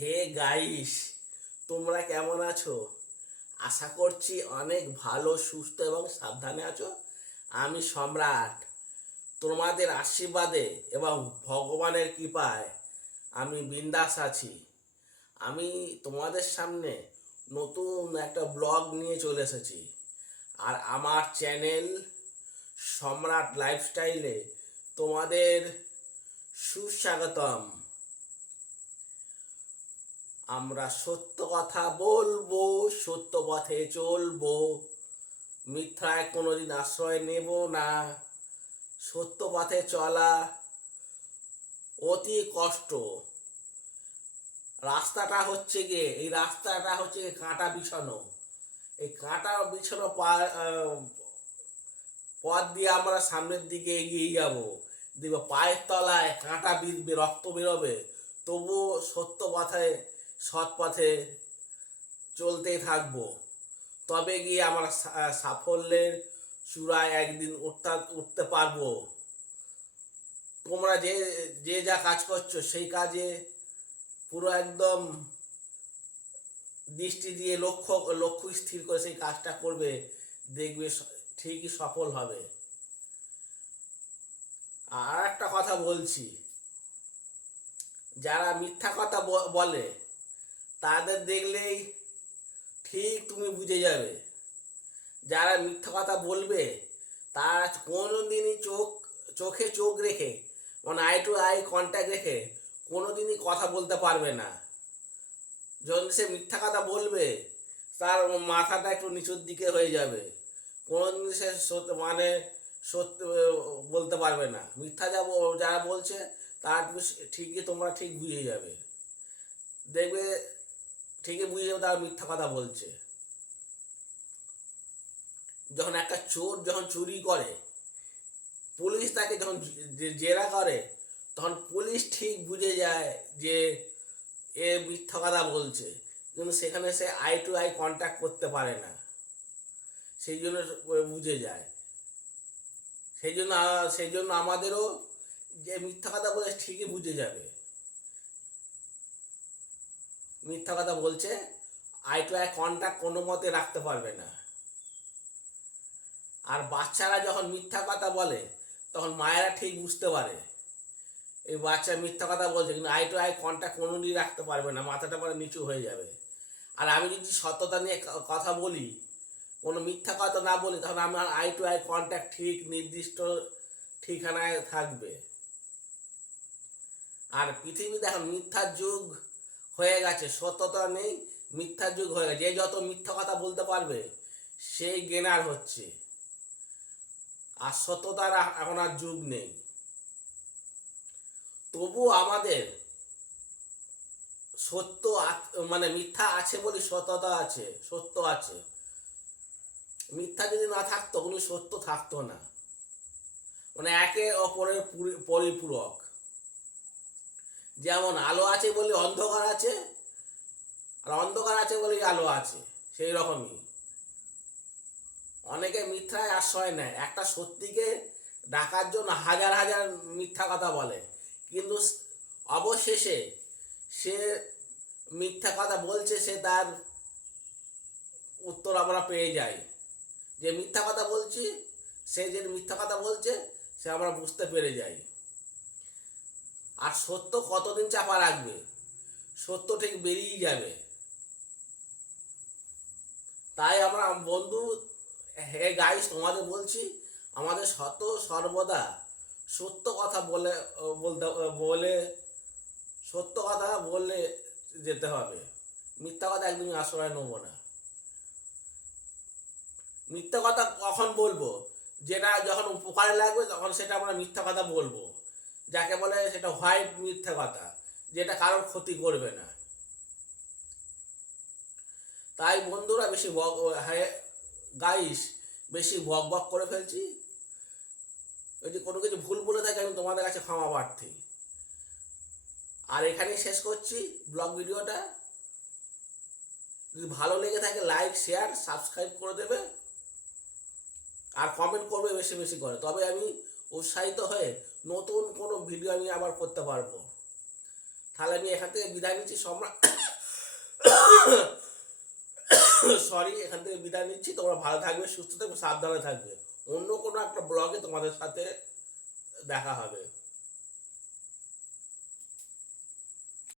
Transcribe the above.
Hey guys, তোমরা কেমন আছো? আশা করছি অনেক ভালো, সুস্থ এবং সাবধানে আছো। আমি সম্রাট। তোমাদের আশীর্বাদে এবং ভগবানের কৃপায় আমি বিন্দাস আছি। আমি তোমাদের সামনে নতুন একটা ব্লগ নিয়ে চলে এসেছি। আর আমার চ্যানেল সম্রাট লাইফস্টাইলে তোমাদের সুস্বাগতম। আমরা সত্য কথা বলব, সত্য পথে চলবো। মিথ্যায় কোনোদিন আশ্রয় নেব না। সত্য পথে চলা অতি কষ্ট। রাস্তাটা হচ্ছে গিয়ে, এই রাস্তাটা হচ্ছে কাঁটা বিছানো। এই কাঁটা বিছানো পথ দিয়ে আমরা সামনের দিকে এগিয়ে যাব। দেখবে পায়ের তলায় কাঁটা বিঁধবে, রক্ত বেরোবে। তবুও সত্য পথে সৎ পথে চলতেই থাকব। তবে গিয়ে আমরা সাফল্যের চূড়ায় একদিন উঠতে উঠতে পারব। তোমরা যে যে যা কাজ করছ, সেই কাজে পুরো একদম দৃষ্টি দিয়ে লক্ষ্য লক্ষ্য স্থির করে সেই কাজটা করবে, দেখবে ঠিকই সফল হবে। আর একটা কথা বলছি, যারা মিথ্যা কথা বলে তাদের দেখলেই ঠিক তুমি বুঝে যাবে। যারা মিথ্যা কথা বলবে, তারা কোনো দিনই চোখ, চোখে চোখ রেখে মানে আই টু আই কন্ট্যাক্ট রেখে কোনো দিনই কথা বলতে পারবে না। যখন সে মিথ্যা কথা বলবে, তার মাথাটা একটু নিচুর দিকে হয়ে যাবে। কোনোদিন সে সত্য মানে সত্য বলতে পারবে না। মিথ্যা যা যারা বলছে, তারা ঠিকই, তোমরা ঠিক বুঝে যাবে। দেখবে ঠিকই বুঝে যাবে তারা মিথ্যা কথা বলছে। যখন একটা চোর যখন চুরি করে, পুলিশ তাকে যখন জেরা করে, তখন পুলিশ ঠিক বুঝে যায় যে এ মিথ্যা কথা বলছে। কিন্তু সেখানে সে আই টু আই কন্ট্যাক্ট করতে পারে না। সেই জন্য বুঝে যায়। সেই জন্য সেই জন্য আমাদেরও যে মিথ্যা কথা বলে ঠিকই বুঝে যাবে। মিথ্যা কথা বলছে আই টু আই কন্ট্যাক্ট কোনো মতে রাখতে পারবে না। আর বাচ্চারা যখন মিথ্যা কথা বলে, তখন মায়েরা ঠিক বুঝতে পারে। এই বাচ্চা মিথ্যা কথা বলছে, কিন্তু আই টু আই কন্ট্যাক্ট কোনোদিনই রাখতে পারবে না, মাথাটা পরে নিচু হয়ে যাবে। আর আমি যদি সত্যতা নিয়ে কথা বলি, কোনো মিথ্যা কথা না বলি, তখন আমার আই টু আই কন্ট্যাক্ট ঠিক নির্দিষ্ট ঠিকানায় থাকবে। আর পৃথিবীতে এখন মিথ্যার যুগ হয়ে গেছে, সত্যতা নেই মিথ্যার যুগ হয়ে গেছে। যে যত মিথ্যা কথা বলতে পারবে, সেই গেনার হচ্ছে। আর সত্যতার এখন আর যুগ নেই। তবু আমাদের সত্য মানে মিথ্যা আছে বলে সত্যতা আছে, সত্য আছে। মিথ্যা যদি না থাকতো, কোনো সত্য থাকতো না। মানে একে অপরের পরিপূরক। যেমন আলো আছে বলে অন্ধকার আছে, আর অন্ধকার আছে বলে আলো আছে, সেই রকমই। অনেকে মিথ্যায় আশ্রয় নেয়। একটা সত্যিকে ডাকার জন্য হাজার হাজার মিথ্যা কথা বলে, কিন্তু অবশেষে সে মিথ্যা কথা বলছে, সে তার উত্তর আমরা পেয়ে যাই। যে মিথ্যা কথা বলছি, সে যে মিথ্যা কথা বলছে, সে আমরা বুঝতে পেরে যাই। আর সত্য কতদিন চাপা রাখবে? সত্য ঠিক বেরিয়ে যাবে। তাই আমরা বন্ধু, হে গাইস তোমাদের বলছি, আমাদের শত সর্বদা সত্য কথা বলে, বলতে, বলে, সত্য কথা বলে যেতে হবে। মিথ্যা কথা একদমই আশ্রয় নেব না। মিথ্যা কথা কখন বলব? যেটা যখন উপকারে লাগবে, তখন সেটা আমরা মিথ্যা কথা বলব। যাকে বলে সেটা হোয়াইট মিথ্যা কথা, যেটা কারোর ক্ষতি করবে না। তাই বন্ধুরা বেশি গাইস বেশি বক বক করে ফেলছি। যদি কোনো কিছু ভুল বলে থাকে, আমি তোমাদের কাছে ক্ষমা প্রার্থী। আর এখানেই শেষ করছি ব্লগ ভিডিওটা। যদি ভালো লেগে থাকে লাইক শেয়ার সাবস্ক্রাইব করে দেবে। আর কমেন্ট করবে বেশি বেশি করে। তবে আমি উৎসাহিত হয়ে নতুন কোনো ভিডিও আমি আবার করতে পারব। তাহলে আমি এখান থেকে বিদায় নিচ্ছি সম্রাট সরি এখান থেকে বিদায় নিচ্ছি। তোমরা ভালো থাকবে, সুস্থ থাকবে, সাবধানে থাকবে। অন্য কোনো একটা ব্লগে তোমাদের সাথে দেখা হবে।